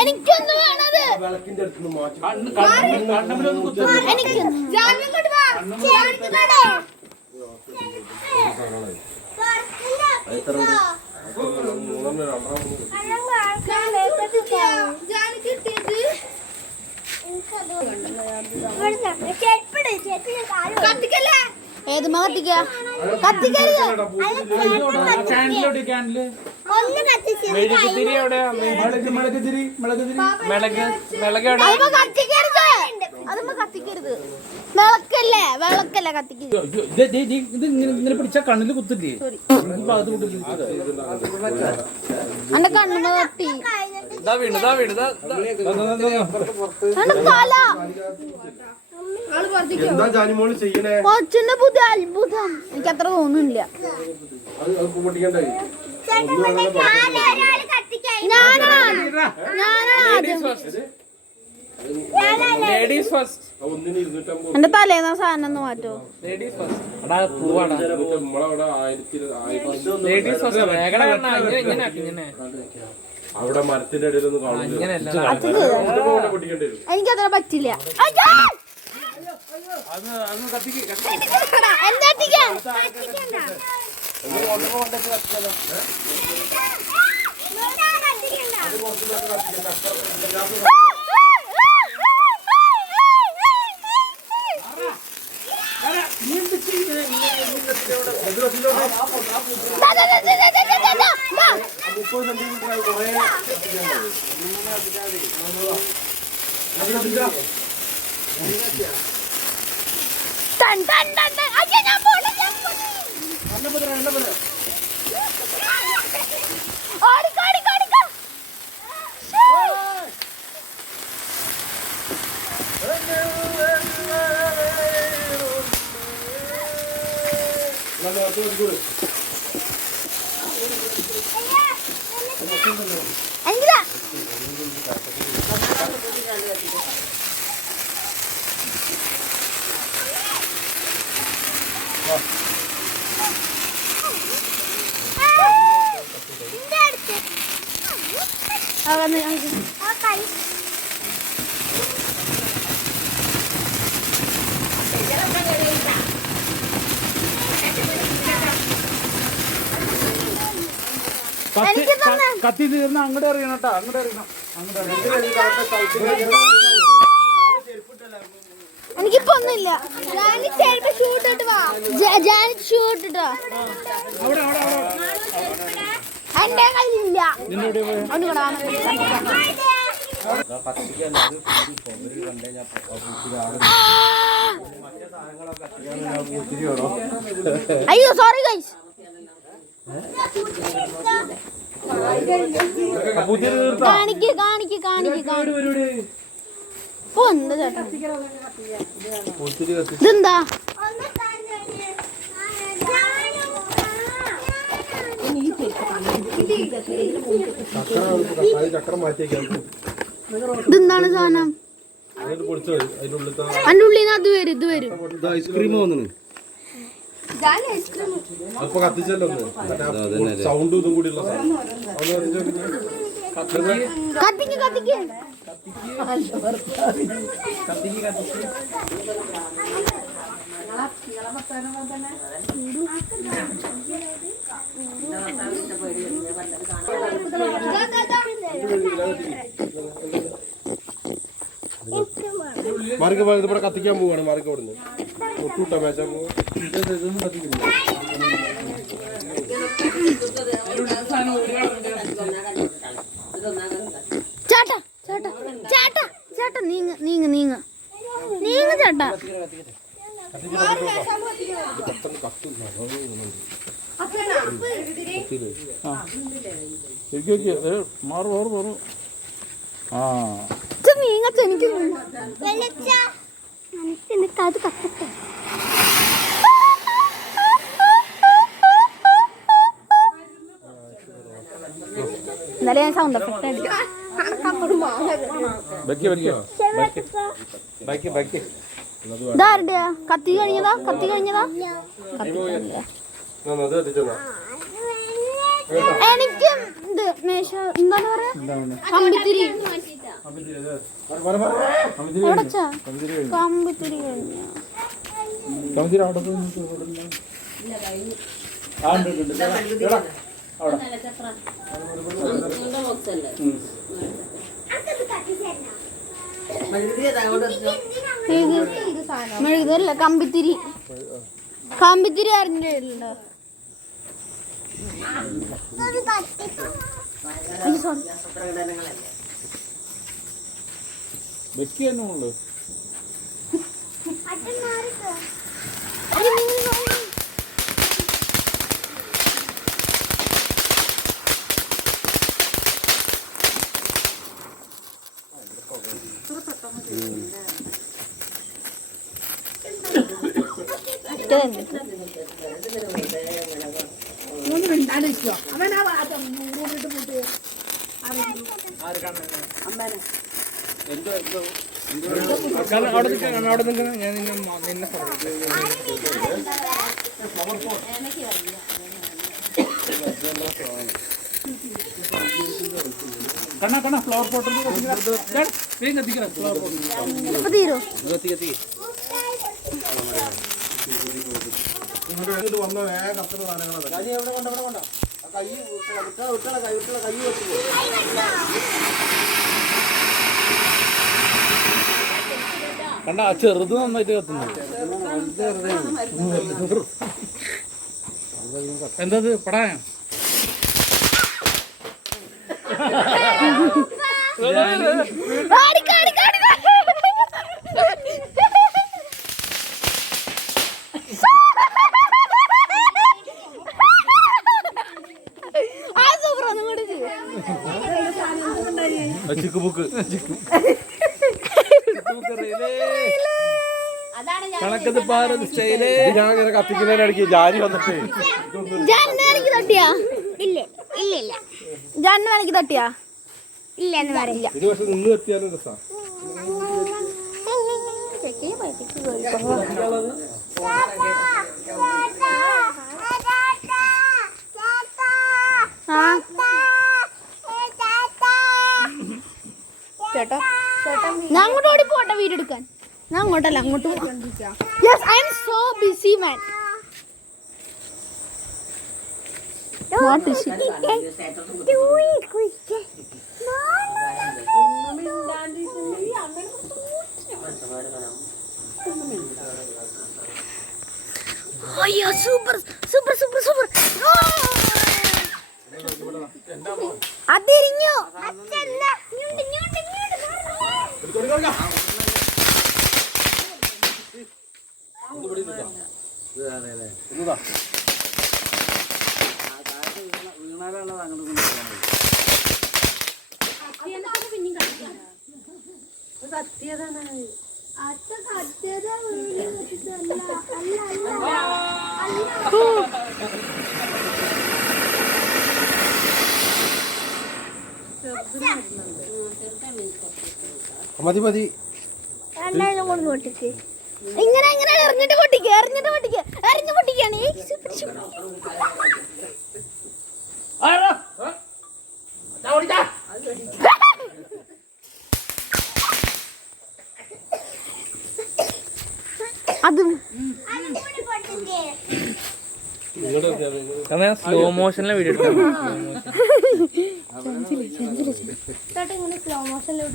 എനിക്കൊന്ന് വേണത് ഏത് കത്തിക്ക കത്തിക്കരുത് വിളക്കല്ലേ വിളക്കല്ലേ കത്തിക്കരുത്. ഇങ്ങനെ പിടിച്ച കണ്ണില് കുത്തില്ലേ എന്റെ കണ്ണിന് കത്തി കൊച്ചിന്റെ പുതിയ അത്ഭുതം എനിക്ക് അത്ര തോന്നുന്നില്ല. എന്റെ തലേന്ന സാധനം ഒന്ന് മാറ്റോ. എനിക്കത്ര പറ്റില്ല. എന്താ കത്തി തീർന്ന അങ്ങോട്ട് അറിയണം കേട്ടോ. അങ്ങോട്ട് അറിയണം. എനിക്കിപ്പോ ഒന്നുമില്ല. എന്റെ കയ്യിലില്ല. അയ്യോ സോറി ഗൈസ്. കാണിക്ക് കാണിക്ക് കാണിക്ക് എന്താ ചേട്ടാ ഇതെന്താ? ഇതെന്താണ് സാധനം? അതിന്റെ ഉള്ളിൽ നിന്ന് അത് വരും ഇത് വരും. ഐസ്ക്രീം വന്നു അപ്പൊ കത്തിച്ചല്ലോ സൗണ്ടും ഇതും കൂടിയുള്ള കത്തിക്ക് കത്തിക്ക് മാർക്ക് ഇവിടെ കത്തിക്കാൻ പോവാണ്. മാർക്ക് അവിടുന്ന് ഒട്ടുവിട്ടാ മേച്ചാ പോവാ. ചേട്ടാ ചേട്ടാ ചേട്ടാ ചേട്ടാ നീങ്ങ നീങ്ങ നീങ്ങ നീങ്ങ ചേട്ടാ. മാറു മാറു മാറു. ആ നീങ്ങ എനിക്ക് അത് കത്തട്ടെ. എന്നാലും ഞാൻ സൗണ്ട് എഫക്റ്റ് അടിക്കും. ഇതാരുടെയാ? കത്തി കഴിഞ്ഞതാ? കത്തി കഴിഞ്ഞതാ? എനിക്ക് ഇത് മേശ എന്താണ് പറയാ, കമ്പിത്തിരി എവിടച്ചാ? കമ്പിത്തിരി കഴിഞ്ഞ മെഴുകുതല്ല, കമ്പിത്തിരി. കമ്പിത്തിരി അറിഞ്ഞിട്ടുണ്ടോ? കണ്ണ ഫ്ലവർ പോട്ട് തീരോ? വന്ന കത്തുന്ന സാധനങ്ങളാണ്. കണ്ട ചെറുത് നന്നായിട്ട് കത്തുന്നു. എന്തത് പടായ ചിക്ക് ബുക്ക് കണക്കത് പാറത് സ്റ്റൈലേ. ഞാൻ ഇങ്ങനെ കത്തിക്കുന്നതിനിടയ്ക്ക് ജാരി വന്നിട്ട് തട്ടിയാ? ഇല്ല ഇല്ല ഇല്ല. ജാനിന് വേണമെങ്കിൽ തട്ടിയാ? ഇല്ല എന്ന് പറയില്ല. ഇത് പക്ഷെ നിന്ന് കത്തിയാലും രസാ. ചേട്ടാ ഞാൻ അങ്ങോട്ട് ഓടി പോട്ടെ വീഡിയോ എടുക്കാൻ. ഞാൻ അങ്ങോട്ടല്ല, അങ്ങോട്ട് പോവാം. Yes, I am so busy man. Not busy. Oh yeah, super. അതിരിഞ്ഞു. അച്ഛല്ല. മതി മതി. ഇങ്ങനെ എറിഞ്ഞിട്ട് പൊട്ടിക്കാണ്. അതും സ്ലോ മോഷനിലെ വീഡിയോ സ്ലോ മോഷനിൽ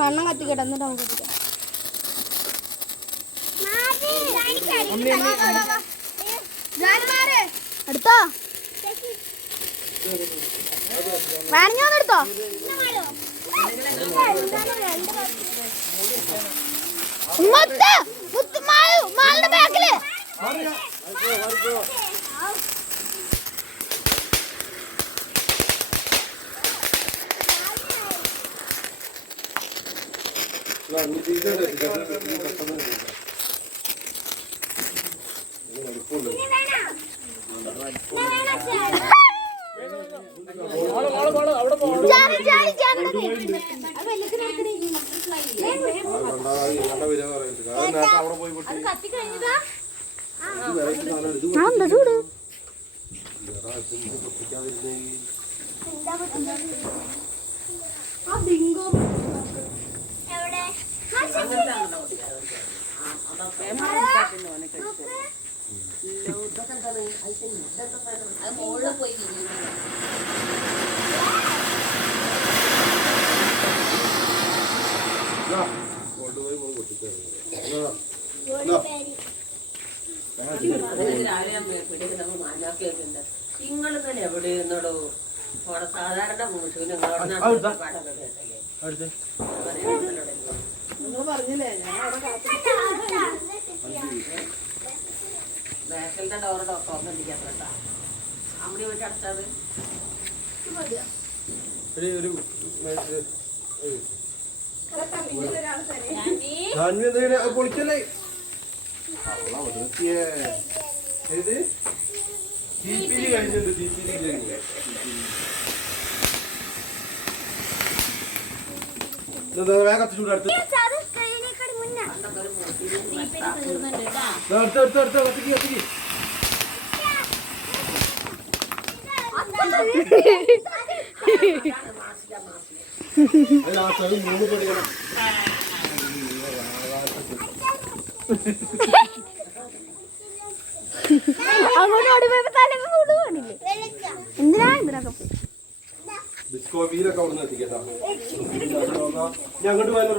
കണ്ണം കത്തിക്കട്ടെ, എന്നിട്ട് നമുക്ക് കത്തിക്കാം. എടുത്തോ വേണമെടുത്തോ. മാളിന്റെ ബാക്കില് എന്താ ചൂട് നിങ്ങൾ തന്നെ എവിടെ ഇരുന്നോടോ അവിടെ സാധാരണ ബാക്കിലത്തെ ഡോറുടെ ഒക്കെ ഒന്നും ഇരിക്കാത്ത അവിടെ വെച്ച് അടച്ചത് പൊളിച്ചല്ലേ കഴിഞ്ഞിട്ടുണ്ട് വേഗം കത്തി ചൂടെടുത്ത് കത്തിക്ക് കത്തിക്ക് മൂന്ന് പൊടിക്കണം അങ്ങോട്ട് ഓടിപ്പോയപ്പോ തലക്ക് കൂട് കാണില്ലേ എന്തിനാ എന്തിനൊക്കെ ഡിസ്കോ വീലൊക്കെ അവിടെ നിന്ന് എത്തിക്കട്ടാ ഞാൻ അങ്ങോട്ട് പോയാലോ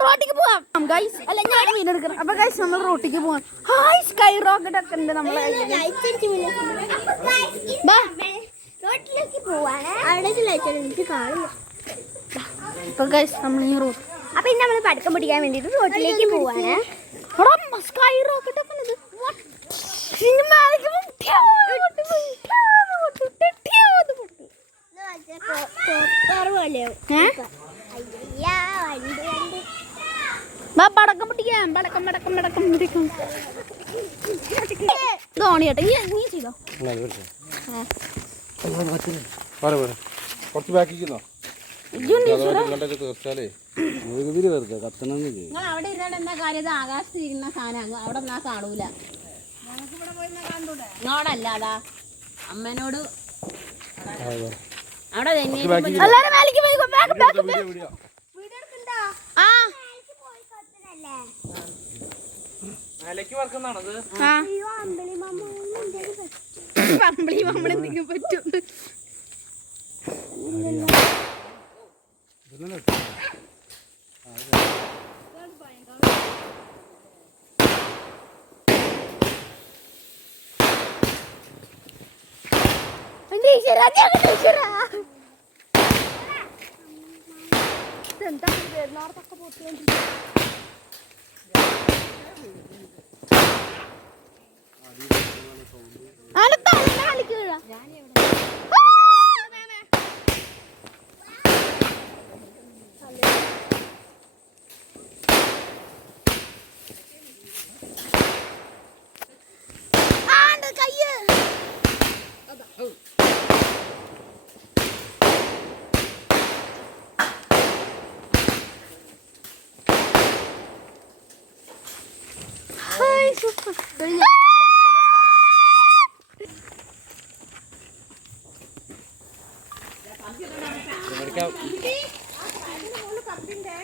റോട്ടിക്ക് പോവാം ഗൈസ് അല്ല ഞാൻ വീടെടുക്കണം അപ്പൊ ഗൈസ് നമ്മൾ റോട്ടിക്ക് പോവാം ഹായ് സ്കൈ റോക്കറ്റ് ഒക്കെ ഉണ്ട് നമ്മളെ അപ്പൊ ഗൈസ് നമ്മൾ ഈ റോഡ് അപ്പൊ ഇന്ന് നമ്മൾ പടക്കം പൊട്ടിക്കാൻ വേണ്ടിട്ട് റോഡിലേക്ക് പോവാണ് സ്കൈ റോക്കറ്റ് ഒക്കെ ഉണ്ട് പടക്കം പൊട്ടിക്കാം പടക്കം പടക്കം പടക്കം പൊട്ടിക്കാം ധോണിയേട്ടാ നീ ചെയ്തോ കുറച്ച് ബാക്കിക്കുന്നോ തീർച്ചാലേ നിങ്ങൾ അവിടെ ഇരുന്നാണ്ട് എന്താ കാര്യം ഇത് ആകാശത്ത് ഇരിക്കുന്ന സാധനം അവിടെ ഞാൻ കാണൂല നിങ്ങളോടല്ല അതാ അമ്മേനോട് അവിടെ എല്ലാരും മേലേക്ക് പോയി ആ മേലേക്ക് വർക്കുന്നാണത് പമ്പിളി നമ്മളെന്തെങ്കിലും പറ്റും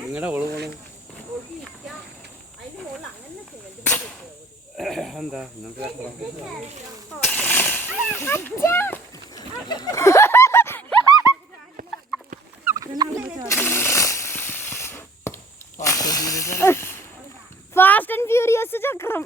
നിങ്ങളുടെ ഓള് പോണേ എന്താ ഫാസ്റ്റ് ആൻഡ് ഫ്യൂരിയസ് ചക്രം